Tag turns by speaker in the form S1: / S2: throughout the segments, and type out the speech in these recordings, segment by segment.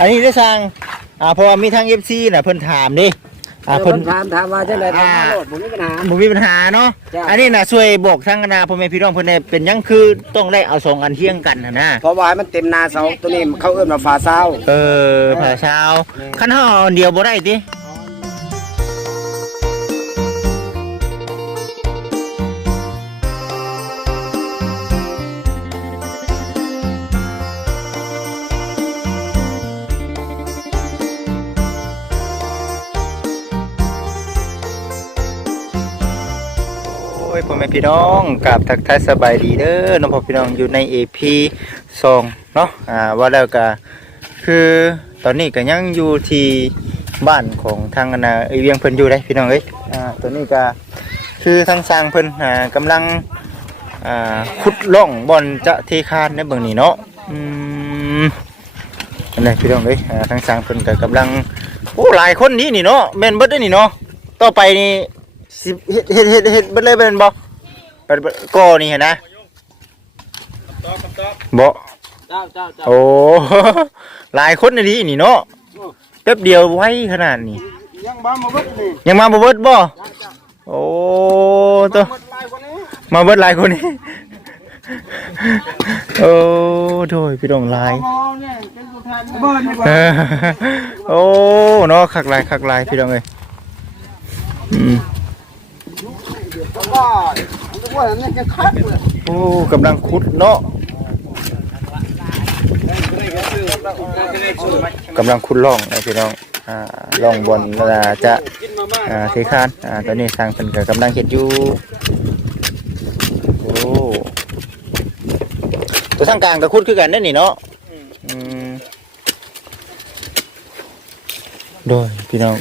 S1: อันนี้ได้สร้างอ่าเพราะว่ามีทาง FC น่ะเพิ่นถามดิอ่า
S2: เพิ่
S1: เพิ่
S2: น
S1: น
S2: ถามถามว่าจังได๋
S1: อ่า
S2: ทำมาโลดบ่มีปัญหา
S1: บ่มีปัญหาเนาะ
S2: จ้ะ
S1: อันนี้น่ะช่วยบอกทางคณะพ่อแม่พี่น้องเพิ่นได้เป็นหยังคือต้องได้เอาสองอันเที่ยงกันน่ะนะ
S2: เพราะว่าให้มันเต็มนาเสาตัวนี้เขาเอิ้นว่าฟ้าเสา
S1: เออภาษาว
S2: แม่
S1: คันเฮาเอาอันเดียวบ่ได้ติ ยพ่อแม่พี่น้องกับทักทายสบายดีเด้อน้องพ่อพี่น้องอยู่ใน AP 2เนาะอ่าว่าแล้วก็คือตอนนี้ก็ยังอยู่ที่บ้านของทางนาเอเวียงเพิ่นอยู่ได้พี่น้องเอ้ยอ่าตอนนี้ก็คือทางสร้างเพิ่นอ่ากำลังอ่าขุดร่องบอนจะเทคานในเบื้องนี้เนาะอืมอันนี้พี่น้องเอ้ยอ่าทางสร้างเพิ่นก็กำลังโอ้หลายคนนี่นี่เนาะแม่นเบิดเด้อนี่เนาะต่อไปนี่ สิเฮ็ดเฮ็ดเฮ็ดเฮ็ดเบิดเลยเป็นบ่เบิดเบิดก่อนี่เห็นนะบ่
S2: เจ้าเจ้าเจ้า
S1: โอ้ หลายคนนี่นี่เนาะแป๊บเดียวไวขนาดนี้
S2: ยังบ้ามาเบิดนี่
S1: ยังมาบ่เบิดบ่
S2: เจ้าเจ้า
S1: โอ้ตัว
S2: เบิดหลายกว่านี้
S1: มาเบิดหลายคนนี่โอ้โดยพี่น้องหลาย
S2: อ๋อเนี่ยเป็นตัวแทนเบิดดีกว่า
S1: เออโอ้เนาะคักหลายคักหลายพี่น้องเอ้ยอืม โอ้กำลังขุดเนาะกำลังขุดร่องนะพี่น้องอ่าร่องบนเวลาจะ
S2: อ่า
S1: อ่าเทคานอ่าตอนนี้ทางเป็นก็กำลังเห็ดอยู่โอ้ตัวทางกลางกับขุดคือกันได้อนี่เนาะอืมโดยพี่น้อง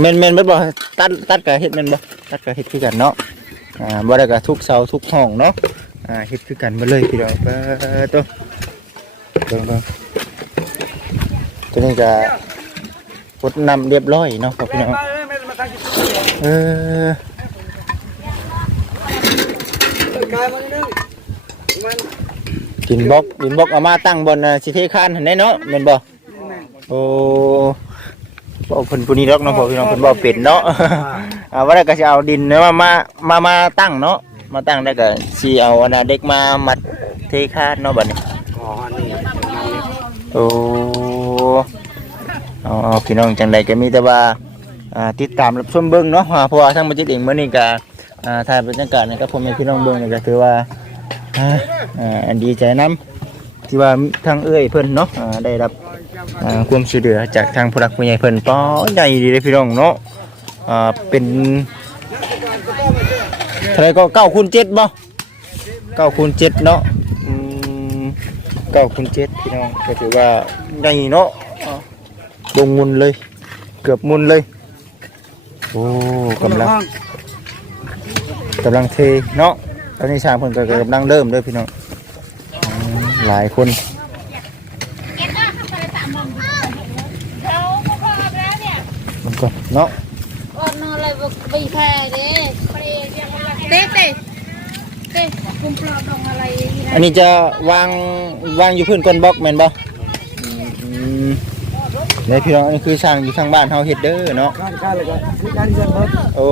S1: แม่นแม่นเบิดบ่ตัดตัดกับเห็ดแม่นบ่ตัดกับเห็ดคือกันเนาะ อ่าบ่ได้กับทุกเสาทุกห้องเนาะอ่าเห็ดคือกันมาเลยพี่น้องเปิดตัวเบิ่งเบิ่งตัวนี้ก็พดนำเรียบร้อยเนาะครับพี่น้องเออดินบล็อกดินบล็อกเอามาตั้งบนสิเทคานหันได้เนาะแม่นบ่โอ้บ่เพิ่นผู้นี้ดอกเนาะพอพี่น้องเพิ่นบ่เป็นเนาะ อ่าว่าแล้วก็สิเอาดินเนี่ยมามามามาตั้งเนาะมาตั้งแล้วก็สิเอาอันน่ะเด็กมามัดเทคานเนาะบัดนี้
S2: อ๋อนี่
S1: โอ้เอาเอาพี่น้องจังใดก็มีแต่ว่าอ่าติดตามรับชมเบิ่งเนาะอ่าเพราะว่าทางบัจิตเองมื้อนี้ก็อ่าถ่ายบรรยากาศให้กับพ่อแม่พี่น้องเบิ่งนี่ก็ถือว่าอ่าอ่าอันดีใจนํที่ว่าทางเอ้ยเพิ่นเนาะอ่าได้รับอ่าความช่วยเหลือจากทางผู้หลักผู้ใหญ่เพิ่นป้อใหญ่ดีเลยพี่น้องเนาะ อ่าเป็นเท่าไหรก็9คูณ7บ่9คูณ7เนาะอืมเก้าคูณเจ็ดพี่น้องก็ถือว่าใหญ่เนาะลงมุนเลย เกือบมุนเลย โอ้กำลังกำลังเทเนาะตอนนี้ชางเพิ่นก็กำลังเริ่มเลยพี่น้องหลายคน
S3: เขาก็พอแล้วเนี่ย
S1: มันก็เนาะ
S3: ก่อนนอนเลยไปแพ้เด้เต้เต้เต้กุ มปลอดตรงอะไรนี่นะ
S1: อันนี้จะวางวางอยู่พื้นก้นบล็อกแม่นบ่อืมนี่พี่น้องอันนี้คือช่างอยู่ทางบ้านเฮาเฮ็ดเด้อเนาะ
S2: การการเลยก็คือการเงินเบิด
S1: โอ้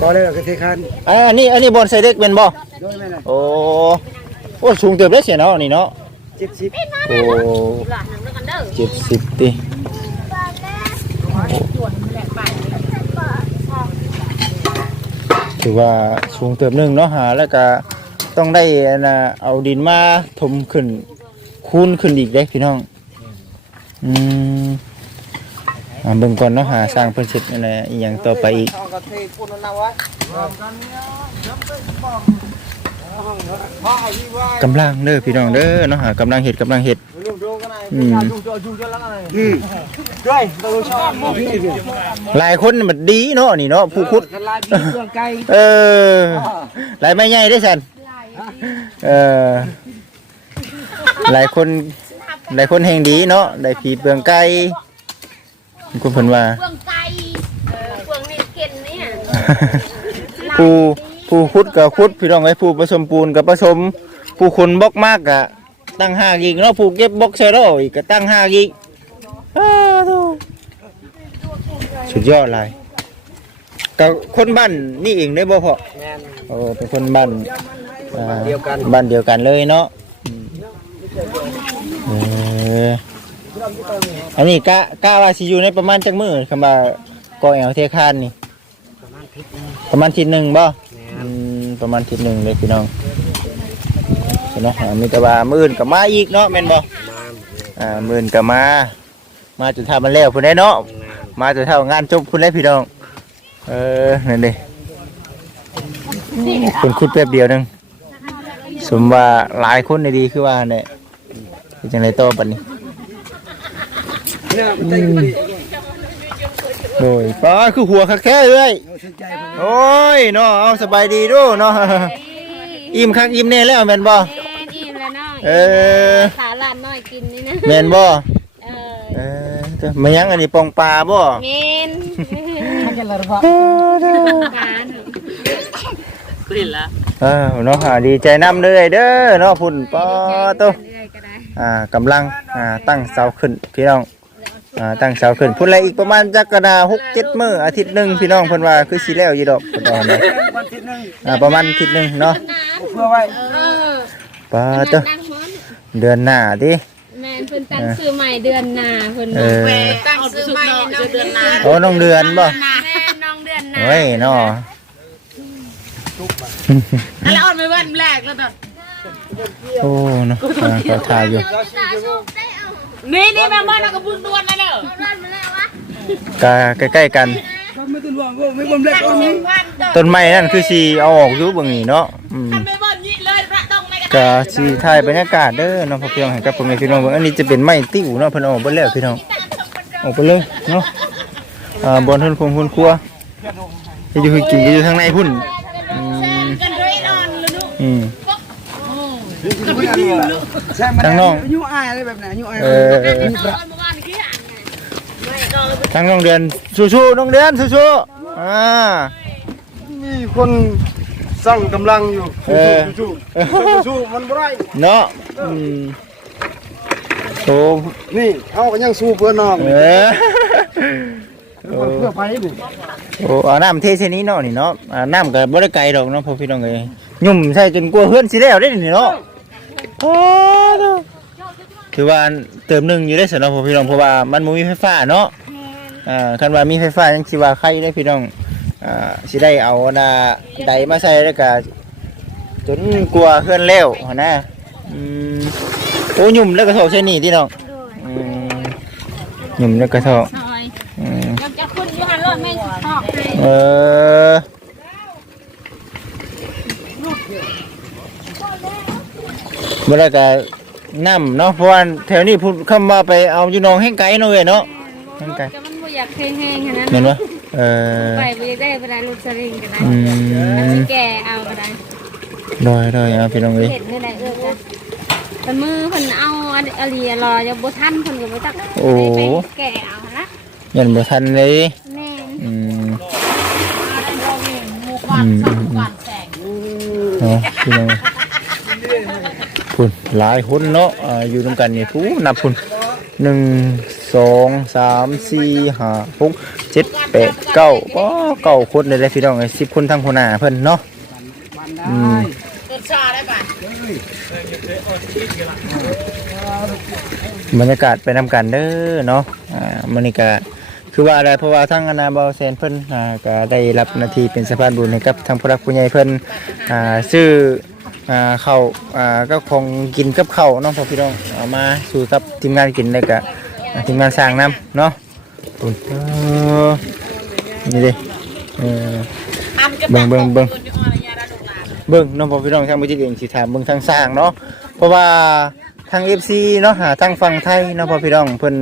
S2: ก็เลยก็สิคัน
S1: อ่าอันนี้อันนี้บอนไซเด็กแม่นบ่
S2: โดยแม่น่ะ
S1: โอ้โอ้สูงเติบได้เสียเนาะนี่เนาะ
S2: 70
S1: โอ้เจ็ดสิบตี ถือว่าสูงเติบหนึ่งเนาะหาแล้วก็ต้องได้นะเอาดินมาถมขึ้นคูณขึ้นอีกได้พี่น้อง อืมอ่าเบิ่งก่อนเนาะหาสร้างเพิ่นเสร็จอันน่ะอีหยังต่อไปอีก
S2: กำ
S1: ลังเด้อพี่น้องเด้อเนาะหากำลังเห็ดกำลังเห็ด
S2: ดูกันไหน
S1: อืม
S2: ลุงดูลุงจะลังอะไรอืมด้วยตัวชอบมากที่สุด
S1: หลายคนมันดีเนาะนี่เนาะผู้คุด
S2: กันลายบีเครื่องไก่
S1: เออหลายไม่ใหญ่ได้อสันเออหลายคนหลายคนแห่งดีเนาะได้ผีเปลืองไก่คุณเพิ่นว่า
S3: เฟืองไก่เออเฟืองนี่เก่นเนี่ย
S1: ผู้ผู้คุดกับคุดพี่น้องไอ้ผู้ผสมปูนกับผสมผู้คนบกมากกะ ตั้งห้างอีกเนาะผูกเก็บบ็อกเซอร์โรอีกก็ตั้งห้างอีกอ้าวโธ่สุดยอดเลยกับคนบ้านนี่เองได้บ่พ่อ
S2: แม่น
S1: โอ้เป็นคนบ้านอ่า
S2: เดียวกัน
S1: บ้านเดียวกันเลยเนาะอืมเอออันนี้กะกะว่าสิอยู่ในประมาณจักมื้อคำว่ากอแอลเทคานนี่
S2: ประมาณทิศหนึง
S1: ประมาณทิศหนึ่งบ่
S2: แม่
S1: อื
S2: น
S1: มประมาณทิศหนึ่งเลยพี่น้อง เห็นไหมอ่ามีแต่ว่ามื้ออื่นก็มาอีกเนาะแม่นบ่
S2: มา
S1: อ่ามื้ออื่นก็มา มาจนทำมันแล้วพุ่นได้เนาะ
S2: แม่น
S1: มาจนเท่างานจบพุ่นได้พี่น้องเออนั่นเด้คุณคุดแป๊บเดียวหนึงสมว่าหลายคนได้ดีคือว่าเนี่ยเป็นจังไดต่อบัดนี้
S2: เนี่ยมันได้ดี
S1: โอ้ยป้าคือหัวคักแท้เลย
S2: สนใจเพิ่น
S1: โอ้ยเนาะเอาสบายดีเดูเนาะอิ่มคักอิ่มแน่แล้วแม่นบ่ เออ
S3: ขาหลานน้อยกินนี่นะ
S1: แม่นบ่
S3: เออ
S1: เออเจ้ามายังอันนี้ปองปลาบ่
S3: เมน
S2: มันจะระบาด
S3: หาน
S1: เออเนาะอ่าดีใจนำเลยเด้อเนาะพุ่นปอโต
S3: เรื่อยๆก็ได้
S1: อ่ากำลังอ่าตั้งเสาขึ้นพี่น้องอ่าตั้งเสาขึ้นพุ่นละอีกประมาณจักกระดาหกเจ็ดมื้ออาทิตย์หนึงพี่น้องเพิ่นว่าคือสิแล้วอยู่ดอกเพิ่นว่านะ
S2: วันทิศหนึง
S1: อ่าประมาณอาทิตย์หนึงเนาะ
S2: เพื่อไว้
S3: เออ
S1: ปาโต
S3: ตั้งฮ้อ น
S1: เดือนหน้าติ
S3: แม่นเพิ่นตั้งชื่อใหม่เดือนหน้าเพิ่น
S1: เอ
S3: ว่า
S1: อ
S3: ตั้งชื่อใหม่น้องเดือนหน้า
S1: โอ้น้องเดือนบ่
S3: แม่น้องเดือนหน้า
S1: โอ้ยเนาะ
S3: แล้วออนไปวันแรกแล้วตอน
S1: โอ้เนาะอ่าเขาทาอยู่
S3: นี่นี่แม่บ้านเราก็พึ่งดวนนั่นแหละ
S1: ก็ใกล้ๆกัน
S2: ก็ไม่ต้องหวังว่าไม่บ่มเล็กเอานี้
S1: ต้นไม้นั่นคือสีเอาออกอยู่เบางนี้เนาะอืม
S3: ไม่บ่นยี่ เลยพระต้องไม่กัน
S1: ก็สีถ่ายบรรยากาศเด้อน้องพ่อพี่น้องให้กับพ่อแม่พี่น้องเบิ่งอันนี้จะเป็นไม้ติ้วเนาะเพิ่นเอาออกไปแล้วพี่น้องออกไปเลยเนาะอ่าบอนเพิ่นคงคนครัวจะอยู่กินก็อยู่ทางในพุ่นอืม
S3: กันด้วยนอนเลยลูก
S1: อืม
S2: ใช่มัน
S1: ทางน้อง
S2: อายุอายอะไรแบบไหนอายุอาย
S1: เออเออ
S3: เมื่อวานนี้อะไม่ก็
S1: ทางน้องเดือนสู้ๆน้องเดือนสู้ๆอ่า
S2: มีคน สั่งกำลังอยู่
S1: เออ
S2: สู้ๆสู้ๆมันบ่ได้
S1: เนาะอืมโต
S2: นี่เฮาก็ยังสู้เพื่อน้อง
S1: เออ
S2: เพื่อไผนี่
S1: โอ้เอาน้ำเทเช่นนี้เนาะนี่เนาะอ่าน้ำก็บ่ได้ไกลดอกเนาะพ่อพี่น้องเอ้ยยุ่มใส่จนกลัวเฮือนสิแล้วได้นี่เนาะโอ้โธ่ถือว่าเติมหนึงอยู่ได้สำหรับพ่อพี่น้องเพราะว่ามันบ่มีไฟฟ้าเนาะอ่าคันว่ามีไฟฟ้าจังสิว่าใครได้พี่น้อง อ่าสิได้เอาน่ะไดมาใส่แล้วก็จนกลัวเฮือนแล้วหั่นนะอืมโอ้ยุ่มแล้วก็โถใส่นี่ติน้องอืมยุ่มแล้วก็โถ
S3: หน่อย
S1: อืม
S3: อยากจะคุณยูฮันรถไม่ชอบให้
S1: เออเมื่อไรก็น้ำเนาะเพราะว่าแถวนี้พูดคำว่าไปเอาอยู่หนองแห้งไก่เนาะเว้ยเนาะแห้งไก่
S3: แต่มันบ่อยากแห้งๆขนาด
S1: เห็
S3: นั้นน
S1: ปะ เออ
S3: ไปบ่ได้บ่ได้ลูกสริงก็ได้
S1: อื
S3: มัแกเอาก็ได้
S1: ดอยดอยเอาพี่น้องเอ้
S3: เห็นให้ได้เออกันเพิ่มือคนเอาอันอลีรอยังบทันคนกับบจักไปแก่เอาละ
S1: ยันบทันเลย
S3: แม่
S1: อืม
S3: เราเองมองหมู่บ้าง
S1: เนาะสงโอ้คุณนหลายคนเนาะอยู่นํกันนี่ผู้นับพุ่นาหกเจ็ด แปดเก้าก็เก้าคนเลยเด้อพี่น้องไอ้สิบคนทั้งหัวหน้าเพิ่นเนาะอืมบรรยากาศไปนำกันเด้อเนาะอ่าบรรยากาศคือว่าอะไรเพราะว่าทั้งอนาบอเซนเพิ่นอ่าก็ได้รับหนาทีเป็นสะพานบุญให้กับทางผู้รักผู้ใหญ่เพิ่นอ่าซื้ออ่าข้าวอ่าก็คงกินกับข้าวเนาะพอพี่น้องเอามาสู่กับทีมงานกินแล้วก็อ่าทีมงานสร้างน้ำเนาะปุ่นเออ นี่เดิเออเบิ่งเบิ่งเบิ่งเบิ่งน้องพ่อพี่น้องทางบุจิเองสิถามเบิ่งทางสร้างเนาะเพราะว่าทาง FC เนาะหาทางฝั่งไทยเนาะพ่อพี่น้องเพิ่น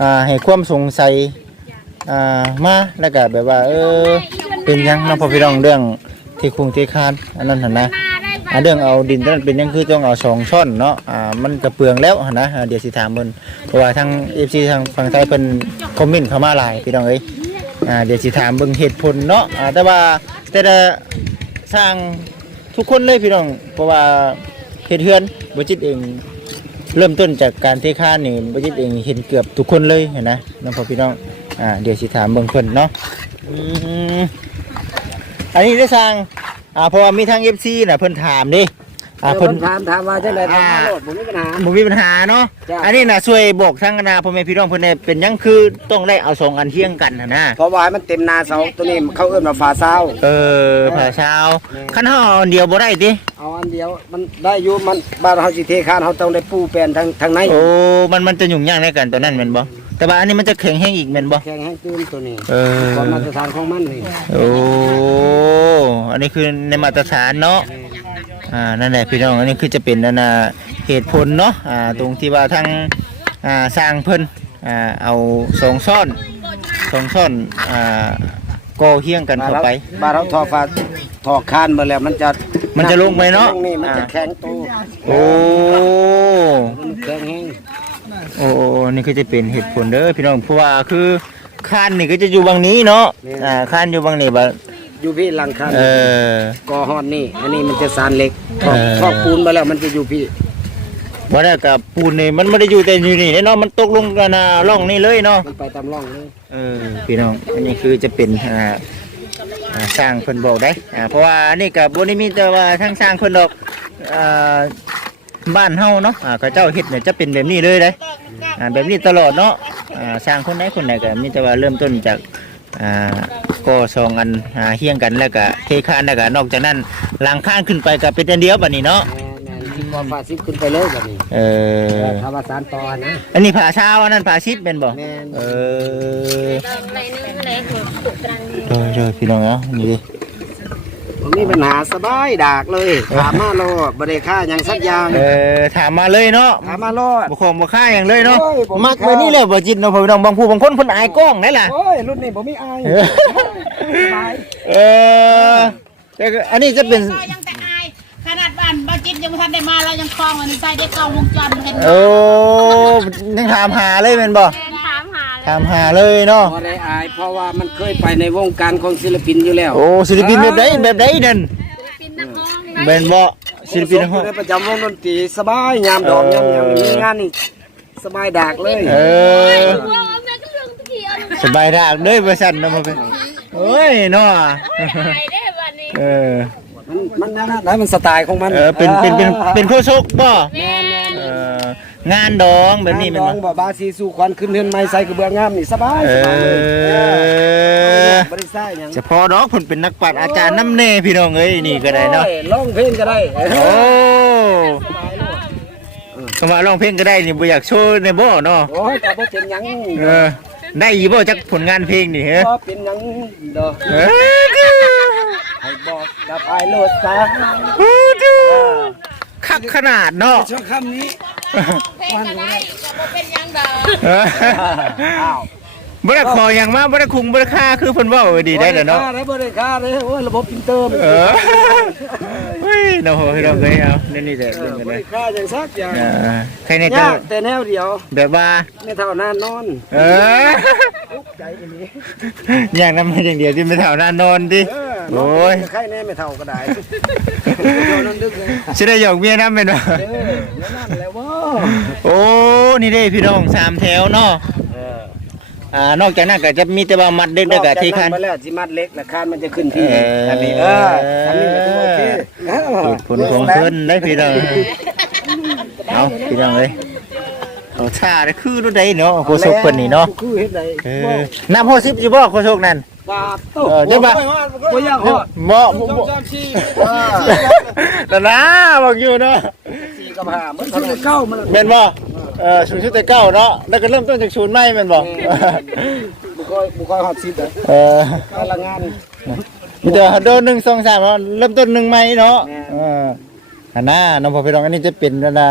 S1: อ่าให้ความสงสัยอ่ามาแล้วก็แบบว่าเออเป็นยังเนาะพ่อพี่น้องเรื่องที่คุงที่คานอันนั้นหั่นนะอ่าเรื่องเอาดินนั้นเป็นยังคือต้องเอาสองช่อนเนาะอ่ามันก็เปืองแล้วหั่นนะเดี๋ยวสิถามเพิ่นเพราะว่าทาง FC ทางฝั่งไทยเพิ่นคอมเมนต์เข้ามาหลายพี่น้องเอ้ย อ่าเดี๋ยวสิถามเบิ่งเหตุผลเนาะอ่าแต่ว่าแต่ละสร้างทุกคนเลยพี่น้อง เพราะว่าเฮ็ดเฮือนบ่จิตเองเริ่มต้นจากการเทค่านี่บ่จิตเองเห็นเกือบทุกคนเลยเห็นนะน้องพ่อพี่น้องอ่าเดี๋ยวสิถามเบิ่งเพิ่นเนาะอืมอันนี้ได้สร้างอ่าเพราะว่ามีทาง FC น่ะเพิ่นถามดิ อ่า
S2: เพิ่
S1: เพิ่
S2: น
S1: น
S2: ถามถามว่าจังได๋ถามมาโลดบ่มีปัญหา
S1: บ่มีปัญหาเนาะ
S2: จ้ะ
S1: อันนี้น่ะช่วยบอกทางคณะพ่อแม่พี่น้องเพิ่นได้เป็นหยังคือต้องได้เอาสองอันเที่ยงกันหั่นนะ
S2: เพราะว่าให้มันเต็มนาเสาตัวนี้เขาเอิ้นว่าฝาเสา
S1: เออผ่าเช้าคันเฮาเอาอันเดียวบ่ได้ติ
S2: เอาอันเดียวมันได้อยู่มันบ้านเฮาสิเทคานเฮาต้องได้ปูแปลนทางทางใน
S1: โอ้มันมันจะยุ่งยากในกันตัวนั้นแม่นบ่แต่ว่าอันนี้มันจะแข็งแห้งอีกแม่นบ่
S2: แข็งให้ตื้นตัวนี้
S1: เออ
S2: ก่อนมาตรฐานของมันนี่
S1: โอ้อันนี้คือในมาตรฐานเนาะ อ่านั่นแหละพี่น้องอันนี้คือจะเป็นนานาเหตุผลเนาะอ่าตรงที่ว่าทางอ่าสร้างเพิ่นอ่าเอาสองซ่อนสองซ่อนอ่าก่อเฮี้ยงกันเข้าไป
S2: บ้านเราทอฟ้าทอคานมาแล้วมันจะ
S1: มันจะลงไปเนาะ
S2: ลงนี่มันจะ
S1: อ่า
S2: แข็งตัว
S1: โอ้
S2: มันแข็งแห้ง
S1: โอ้โอ้นี่คือจะเป็นเหตุผลเด้อพี่น้องเพราะว่าคือคานนี่ก็จะอยู่บางนี้เนาะอ่าคานอยู่บางนี้บ่
S2: อยู่พี่หลังคาน
S1: เออ
S2: กอฮอนนี่ อันนี้มันจะสานเหล็กทอก
S1: เออ
S2: ทอกปูนมาแล้วมันจะอยู่พี่
S1: บ่ได้กับปูนนี่มันไม่ได้อยู่แต่อยู่นี่เนาะมันตกลงกันน่ะร่องนี่เลยเนาะ
S2: มันไปตามร่องเลย
S1: เออพี่น้องอันนี้คือจะเป็นอ่าอ่าสร้างเพิ่นบอกได้อ่าเพราะว่าอันนี้ก็บ่ได้มีแต่ว่าทั้งสร้างเพิ่นดอกอ่าบ้านเฮาเนาะอ่าเขาเจ้าเฮ็ดเนี่ยจะเป็นแบบนี้เลยเด้อ่าแบบนี้ตลอดเนาะอ่าสร้างคนไหนคนไหนก็มีแต่ว่าเริ่มต้นจากอ่า ก็สองอันอ่าเฮี้ยงกันแล้วก็เทคานแล้วก็นอกจากนั้นหลังคานขึ้นไปก็เป็นอันเดียวบัดนี้เนาะ
S2: แม่แม่ที่กอฟ้าซิบขึ้นไปเลยแบบนี้
S1: เออ
S2: ถ้าว่าสานต่อนะ
S1: อันนี้ผาเช้าอันนั้นผาชิดเป็นบ่
S2: แม่น
S1: เออ
S3: อะไรนึงอะไรหัวตุกกลาง
S1: เออ เออพี่น้องเนาะนี่ดิ
S2: ผมมีปัญหาสบายดากเลย ถามมาโลดบ่ได้ค่าหยังสักอย่าง
S1: เออถามมาเลยเนาะ
S2: ถามมาโลด
S1: บ่ของบ่ค่าอย่างเลยเนาะ
S2: โอ้ยบ่มี
S1: มัก
S2: ค่า
S1: ไปนี่แหละบ่จิตเนาะพี่น้องบางผู้บางคนเพิ่นอายกล้องได้ล่ะ
S2: โอ้ย รุ่นนี้ผมมีอาย
S1: เออ
S2: สบาย
S1: เออแต่ก็อันนี้จะเป็น
S4: เรายังแต่อายขนาดบ้านบ้านจิตยังไม่ทันได้มาเรายังคลองอันนี้ใส่ได้กล้องวงจรเห็น
S1: โอ้ยังถามหาเลยแม่นบ่
S3: ถาม หาเลย
S1: ถามหาเลยเนาะ
S2: บ่ได้อายเพราะว่ามันเคยไปในวงการของศิลปินอยู่แล้ว
S1: โอ้ศิลปินแบบใดแบบใดนั่น
S3: ฟินนักร้อง
S1: แม่นบ่ศิลปินเฮา
S2: อยู่ในประจำวงดนตรีสบายยามดอกยามยามมีงานนี่สบายดากเลย
S1: เออ
S3: พวกแม่ก็เรื่องตะกี้เอา
S1: สบายดากเด้อว่าซั่นเนาะบ่เป็นโอ้ยเนาะ
S3: ไปได้วันนี้
S1: เออ
S2: มันมันนั่นนะมันสไตล์ของมัน
S1: เออเป็นเป็นเป็นเป็นโคชกบ่
S3: แม่แม่
S1: เอ่อ งานดองแบบนี้แมัน
S2: ดองบ่บาซีสู่ควันขึ้นเรือนไม้ใส่กระเบื้องงามนี่สบาย
S1: เอ
S2: สบายเลย
S1: อ
S2: บ่ได้ใส่หยัง
S1: เฉพาะดอกเพิ่นเป็นนักปัดอาจารย์น้ำเน่พี่น้องเอ้ยนี่ก็ได้เนาะ
S2: โอ้ยร้องเพลงก็ได้
S1: โอ้คำว่าร้องเพลงก็ได้นี่บ่อยากโชว์ในบ่เนาะ
S2: โอ้ยแต่บ่เป็นหยัง
S1: เออได้อีบ่จักผลงานเพลงนี่เฮ้ย
S2: บ่เป็นหยังดอก
S1: เออ
S2: ให้บอกกับไอ้โลดซะ
S1: โอ้ดูคักขนาดเนาะ
S2: ช่วงคำนี้
S3: เพลงก็ได้ก็เป็นยังดา
S1: เออ
S2: อ้าว
S1: บ่ได้ขอหยังมาบ่ได้คุงบ่ได้ค่าคือเพิ่นเว้าดีได้เด้อเนาะ
S2: บ่ได้ค่าเลยโอ้ยระบบอินเตอร์มัน
S1: เออเฮ้ยเราโหเราเคยเอานี่นี่แต่
S2: เอ
S1: เรื่อ
S2: อง
S1: กัน
S2: บ่
S1: เล
S2: ได้
S1: ย
S2: ค่าจังซักอย่าง
S1: อ่าใครใน
S2: ยา
S1: เจ้า
S2: กแต่แนวเดียว
S1: แบบว่า
S2: ไม่เท่านานนอน
S1: เออ
S2: ใจ อันนี้
S1: อย่างนั้นไม่อย่างเดียวที่ไม่เท่าหน้านอนดิ
S2: เออ
S1: โอ้ย
S2: ใครแน่ไม่เท่าก็ได้เดี๋ยวนั้นดึกเลย
S1: จะได้หยอกเมียน้ำเป็นวะ
S2: เออแล้วนั่นแหละว่า
S1: โอ้นี่เด้พี่น้องสามแถวเนาะอ่านอกจากนั้นก็จะมีแต่ว่ามัดเด็กเด็กกับที่คัน
S2: ไปแล้วสิมัดเล็กและคานมันจะขึ้นที่
S1: เอออั
S2: อันนี้เอออันนี้ก็ถือว่าโอเค
S1: เหตุผลของเพิ่นได้พี่น้องเอาพี่น้องเลย เอาชาได้คือรู้ได้เนาะโคศกเพิ่นนี่เนาะ
S2: คือเฮ็ดได้
S1: เออน้ำโพสิบอยู่บ่โคศกนั่น
S2: บาทโต
S1: เออเดี๋ยวมา
S2: บ่อยากฮอด
S1: เหมาะ
S2: สอง
S1: บ่
S2: สามสี่
S1: แต่นะบอกอยู่เนาะ
S2: สี่กับห้ามันเท่าไหร่เก้ามัน
S1: แม่นบ่เออศูนย์ชุดแต่เก้าเนาะแล้วก็เริ่มต้นจากศูนย์ใหม่แม่นบ่
S2: บุคอยบุคอยฮอดสิบเลย
S1: เออ
S2: การละงาน
S1: มีแต่ว่าโดนหนึ่งสองสามเนาะเริ่มต้นหนึ่งใหม่เนาะ
S2: แม่น
S1: เออ อันน่าน้องพ่อพี่น้องอันนี้จะเป็นอันน่ะ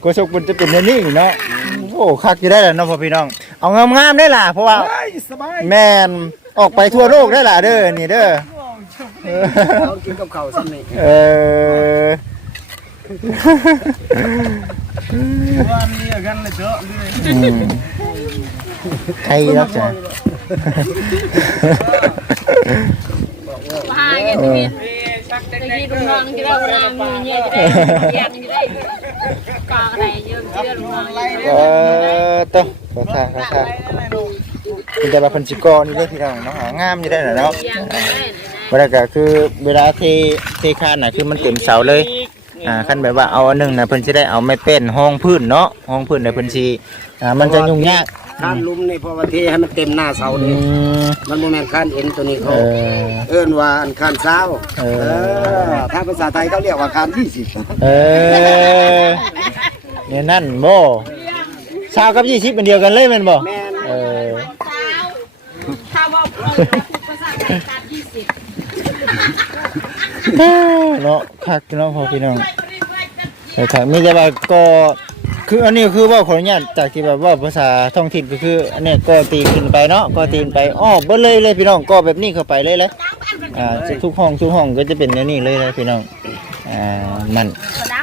S1: โกศกมันจะเป็นอันนี้เนาะโอ้คักอยู่ได้แหละน้องพ่อพี่น้อง เอางามๆได้ล่ะเพราะว่า
S2: เฮ้ยสบาย
S1: แม่นออกไปทั่วโลกได้ล่ะเด้อนี่เด้อเออ
S2: เรากินกับข้าวซ้ำนี่
S1: เออ
S2: ว่ามีกันเลยเด้อ
S1: อืมใครรักจ้ะ
S3: ว่าอย่างนี้ ตะกี้ลุงน้องจะได้น้ำมีเนี่ยจะได้เรียนจะได้กากอะไรเยอะจะได้ลุงน้อง
S1: เออตัวขอทาขอทาคุณจะมาเพันจิกอนี่เด้อพี่น้องเนาะหางามอยู่ได้อน่ะเนาะ
S3: ยังไม่ได้
S1: เวลาก็คือเวลาเทเทคานน่ะคือมันเต็มเสาเลย อ่าคันแบบว่าเอาอันหนึงน่ะเพิ่นสิได้เอาไม้เป็นห้องพื้นเนาะห้องพื้นน่ะเพิ่นสิอ่ามันจะยุ่งยาก
S2: คานลุมนี่เพอวันเทให้มันเต็มหน้าเสา
S1: อื
S2: นี่
S1: ม
S2: มันโมแมนคานเอ็นตัวนี้
S1: เอ
S2: เขา
S1: อ
S2: เอิ้นว่าอันคานเช้า
S1: เออ
S2: เออถ้าภาษาไทยเขาเรียกว่าคานยี่สิบ
S1: เออเนี่ยนั่นบ่ชาวกับ20เป็นเดียวกันเลยแม่นบ่
S2: แม่น
S1: เออ
S4: ถ้าว่าพูดภาษาไทยการยี่สิบ
S1: เนาะคักเนาะพ่อพี่น้องแต่ถ้ามีแต่ว่าก็ คืออันนี้คือว่าขออนุญาตจากที่แบบว่าภาษาท้องถิ่นก็คืออันนี้ก็ตีนขึ้นไปเนาะก็ตีนไปอ้อเบ่เลยเลยพี่น้องก็แบบนี้เข้าไปเลยเลยอ่าทุกห้องทุกห้องก็จะเป็นอย่างนี้เลยเลยพี่น้องอ่ามัน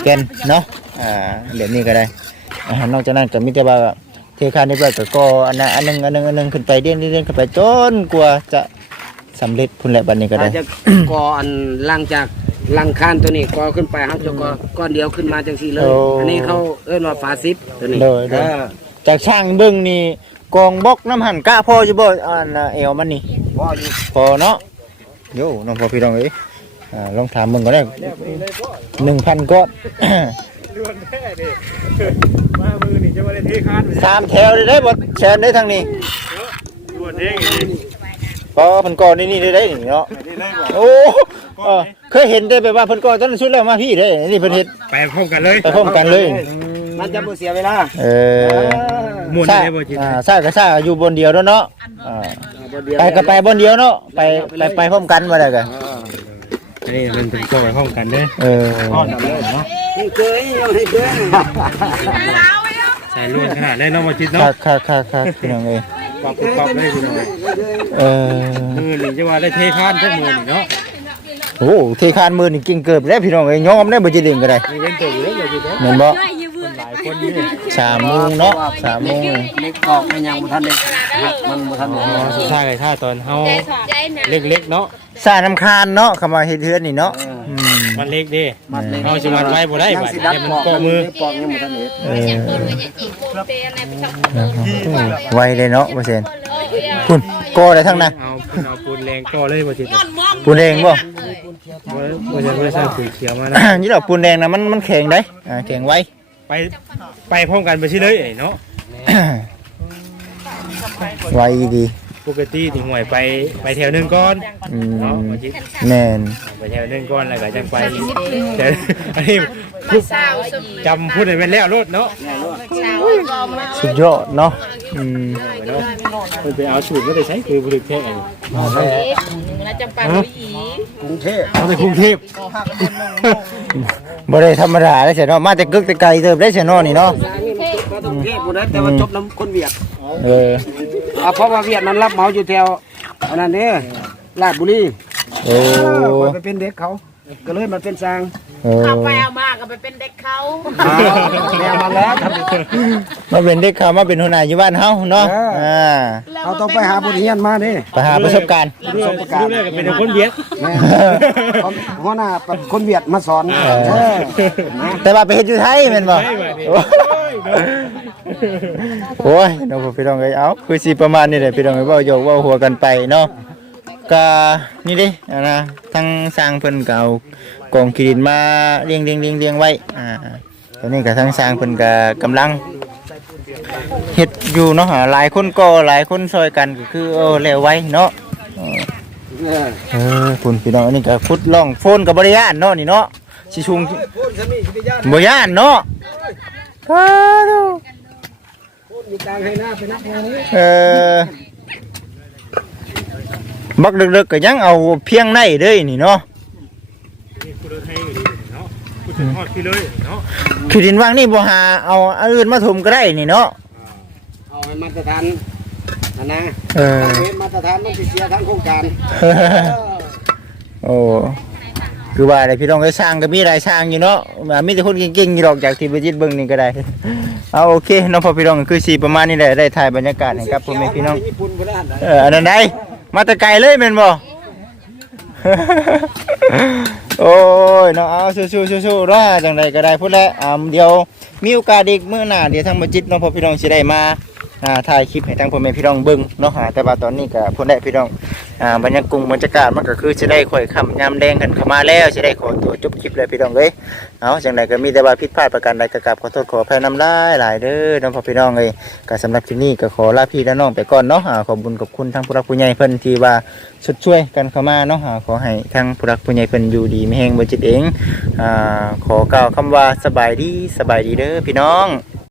S1: แกนเนาะอ่าแบบนี้ก็ได้อ่านอกจากนั้นก็มีแต่ว่าเทคานนี่แบบก็อันนั้นอันหนึงอันหนึงอันหนึงขึ้นไปเด่นเด่นขึ้นไปจนกว่าจะสำเร็จพุ่นแหละบัดนี้ก็ได้
S2: อาจจะก่ออันหลังจากห ลังคานตัวนี้ก่อขึ้นไปครับจะก่อก้อนเดียวขึ้นมาจังสี่เลยอันนี้เขาเอิ้นว่าฝาซิปตัวนี้
S1: โดยโดย
S2: เออ
S1: จากช่างเบิ้งนี่กองบล็อกน้ำหันกะพอจะบ่อันน่ะเอวมันนี่
S2: ว่าอยู่
S1: พอเนาะโย่น้องพอพี่น้องเอ้ยอ่าลองถามมึงก็ได้หนึ่งพันก้อน
S5: มามือนี่จะมาได้เทคานไป
S1: สามแถวเลยได้บดแชนได้ทางนี้
S5: ด่วนเด้งอย่างนี้
S1: พอเพิ่นก่อนนี่นี่ได้ได้นี่เนาะ
S5: นี่เลยบอก
S1: โอ้เออเคยเห็นได้แบบว่าเพิ่นก่อนตอนนั้นชุดแล้วมาพี่เด้นี่เพิ่นเฮ็ด
S5: ไปพร้อมกันเลย
S1: ไปพร้อมกันเลย
S2: มันจะบ่เสียเวลา
S1: เออ
S5: ม่วน
S1: ซ่า
S5: ได้บ่จิต
S1: อ่าซ่าก็ซ่าอยู่บนเดียวแล้วเนาะอ่า
S2: บ่เดียว
S1: ไปก็ไปบนเดียวเนาะไปไปไปพร้อมกันมาได้กัน
S5: นี่มันเป็นตัวไปพร้อมกันเด้อ
S1: เออ
S5: ทอดกันเลยเนาะ
S2: นี่เคยยังให้เคย
S5: ใส่ล้วนขนาดได้เนาะบ่จิต
S1: คั
S5: เนาะ
S1: กคักคักคักพี่น้องเอ้ย
S5: ปรับปรับได้พี่น้อง
S1: เออ
S5: มือนี่จะว่าได้เทคานทั้งมือนี่เนาะ
S1: โอ้เทคานมือนี่กิ่งเกิบแล้วพี่น้องเอ้ยยอมได้บ่จิลิงก็ได้
S5: มีเว้นตัวอยู่แล้วบ่จิตเนาะ
S1: แม่นบ่
S5: หลายคนนี่
S1: สามโมงเนาะสามโมง
S2: เล็กกอกมันยังบ่ทันได้หักมันบ่ทันได้
S5: อ๋อสุดท้ายเลยถ้าตอนเฮา
S3: ใจนะ
S5: เล็กๆเนาะ
S1: สาน้ำคานเนาะคำว่าเฮ็ดเฮือนนี่เนาะอื ม
S5: มันเล็กเด้
S2: มันเล็ก
S5: เฮาสิมันไว้บ่ได้
S2: ยัง
S5: บัด
S2: สิดัด
S5: เดี๋ยวมัน
S2: ปอก
S5: เกาะมือ
S2: ปอกยังบ่ทันเฮ็ด
S1: เออ
S3: คนมันจะจีบคนเตะอะไรไปชอบ
S1: ไวเลยเนาะบ่เซนคุณก่อได้ทั้งนั้น
S5: เอาปูนเอาปูนแรงก่อเลยบ่จิต
S1: ปูนแดงบ่
S5: บ่บ่จะบ่ใส่ปุ๋ยเขียวมานะ
S1: นี่ดอกปูนแดงนะมันมันแข็งได้อ่าแข็งไว
S5: ไปไปพร้อมกันไปสิเลยไอ้เนาะ
S1: ไวดี
S5: ปกติถึงหวยไปไปแถวหนึงก่อน
S1: อืม
S5: เนาะว่าจิ
S1: แม่น
S5: ไปแถวหนึงก่อนแล้วก็จังไปแต่อันนี้พูดจำพูดได้เป็นแล้วรถเนาะ
S1: สุดยอดเนาะอืม
S5: เนาะเพิ่นไปเอาสูตรมาได้ใช้คือบริแท้อันนี้
S3: แล้วจำปาลุยอี
S2: กรุงเทพ
S5: เอาแต่กรุงเทพ
S1: บ่ได้ธรรมดาได้เสียเนาะมาแต่กึกแต่ไกลเติบได้เสียเนาะนี่เนาะ
S2: มาตรงเทพบ่ได้แต่ว่าจบน้ำคนเวียด
S1: เออ
S2: อ่าเพราะว่าเวียดมันรับเหมาอยู่แถวอันนั้นเด้ลาดบุรี
S1: โอ้
S2: เออไปเป็นเด็กเขา ก็เลยมาเป็นสร้าง
S1: โอ้
S4: เอาไปเอามาก็ไปเป็นเด็กเขา
S2: อ้าวแม่มาแล้วทำ
S1: มาเป็นเด็กเขามาเป็นหัวหน้าอยู่บ้านเฮาเนาะ
S2: เอออ่
S1: อ่า
S2: เขาต้องไปหาบทเรียนมาเด้
S1: ไปหาประสบการณ์
S5: ดูเลยดูเลยก็เป็นแต่คนเบียด
S2: แม่เขาหัวหน้าคนเวียดมาสอนเออ
S1: แต่ว่าไปเฮ็ดอยู่ไทยแม่นบ่
S5: ใช่บ่นี่
S1: โอ้ยน้องพี่น้องเอ้ยเอาคือสิประมาณนี้แหละพี่น้องเอ้ยเว้าโยกเว้าหัวกันไปเนาะก็นี่ด้อะนะทั้งสร้างเพิ่นก็เอากองขีดินมาเรียงเรียงเรียงเรียงไว้อ่าตอนนี้ก็ทั้งสร้างเพิ่นก็กำลังเฮ็ดอยู่เนาะหลายคนก็หลายคนช่วยกันก็คือเออแล้วไว้เนาะเออคุณพี่น้องอันนี้ก็ขุดล่องโฟนกับบริยานเนาะนี่เนาะสิชุง
S2: พูดซะนี่สิไปย่าน
S1: บริยานเนาะ อ้าว
S2: พูดอยู่กลางให้หน้าไปนักงานนี้
S1: เออบักดึกๆก็ยังเอาเพียงในเด้ยนี่เนาะ
S5: นี่คุณให้ดีเนาะคุณถึงฮอดพี่เลยเนาะ
S1: คือดินว่างนี่บ่หาเอาอันอื่นมาถมก็ได้นี่เนาะ
S2: เอาให้มาตรฐานอันนะ
S1: เออ
S2: เว้นมาตรฐานมันสิเสียทั้งโครงการ
S1: โอ้ คือว่าอะไรพี่น้องก็สร้างก็มีหลายสร้างอยู่เนาะอ่ามีแต่คนเก่งๆอยู่ดอกจากที่ไปจิตเบิ่งนี่ก็ได้ เอาโอเคน้องพ่อพี่น้องคือสีประมาณนี้แหละได้ถ่ายบรรยากาศให้กับพ่อแม่พี่น้อง
S2: ญี่ปุ่นบ่ได้อันใด
S1: เอออันนั้นได้มาแต่ไกลเลยแม่นบ่โอ้ยเนาะเอาสู้ๆสู้ๆเนาะจังไดก็ได้พุ่นแหละอ่าเดี๋ยวมีโอกาสอีกมื้อหน้าเดี๋ยวทางบ่จิตเนาะพ่อพี่น้องสิได้มา อ่าถ่ายคลิปให้ทางพ่อแม่พี่น้องเบิ่งเนาะอ่าแต่ว่าตอนนี้ก็พุ่นแหละพี่น้องอ่าบรรยากาศบรรยากาศมันก็คือสิได้ค่อยคำยามแดงกันเข้ามาแล้วสิได้ขอตัวจบคลิปเลยพี่น้องเอ้ยเอาจังไดก็มีแต่ว่าผิดพลาดประการใดก็กราบขอโทษขออภัยนำลายหลายเด้อน้องพ่อพี่น้องเอ้ยก็สำหรับคลิปนี้ก็ขอลาพี่และน้องไปก่อนเนาะอ่าขอบคุญขอบคุณทางผู้รักผู้ใหญ่เพิ่นที่ว่าสุดช่วยกันเข้ามาเนาะอ่าขอให้ทางผู้รักผู้ใหญ่เพิ่นอยู่ดีมีแฮงบ่จิตเองอ่าขอกล่าวคำว่าสบายดีสบายดีเด้อพี่น้อง